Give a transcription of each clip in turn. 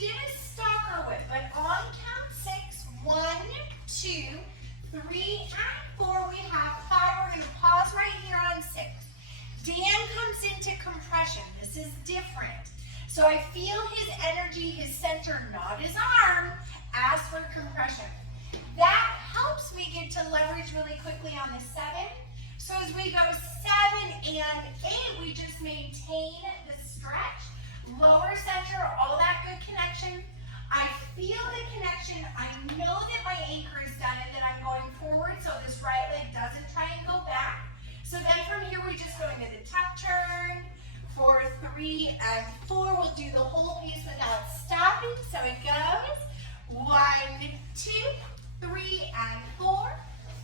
did a stalker whip, but on count 6, 1, 2, 3, and 4, we have 5. We're going to pause right here on 6. Dan comes into compression. This is different. So I feel his energy, his center, not his arm, as for compression. That helps me get to leverage really quickly on the 7. So as we go 7 and 8, we just maintain the stretch, lower center, all that good connection. I feel the connection. I know that my anchor is done and that I'm going forward, so this right leg doesn't try and go back. So then from here, we just go into the tuck turn. For 3 and 4, we'll do the whole piece without stopping. So it goes 1, 2, 3 and 4,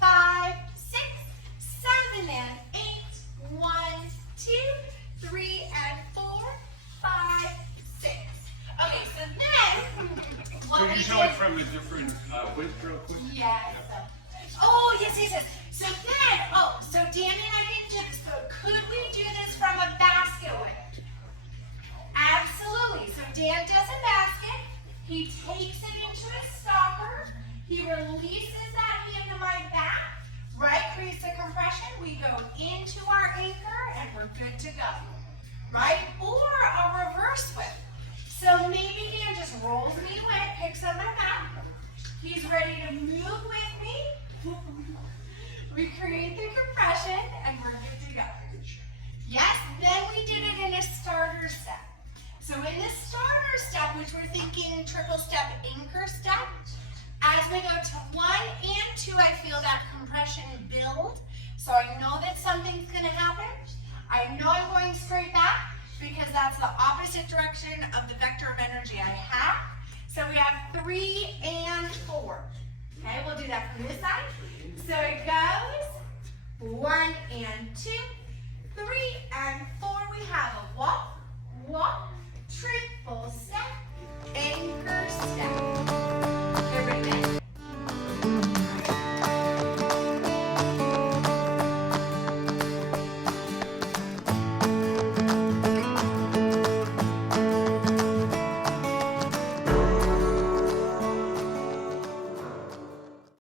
5, 6, 7 and 8, 1, 2, 3 and 4, 5, 6. Okay, so then what Can we you show did, it from a different width real quick? yes. Oh, yes. So Danny and I didn't do this, but could we do this from a basket whip? Absolutely. So Dan does a basket. He takes it into a stalker. He releases that hand to my back. Right, creates the compression. We go into our anchor and we're good to go. Right? Or a reverse whip. So maybe Dan just rolls me away, picks up my back. He's ready to move with me. We create the compression and we're good to go. Yes, then we did it in a starter step. So in the starter step, which we're thinking triple step anchor step, as we go to 1 and 2, I feel that compression build. So I know that something's going to happen. I know I'm going straight back because that's the opposite direction of the vector of energy I have. So we have 3 and 4. Okay, we'll do that from this side. So it goes 1 and 2, 3 and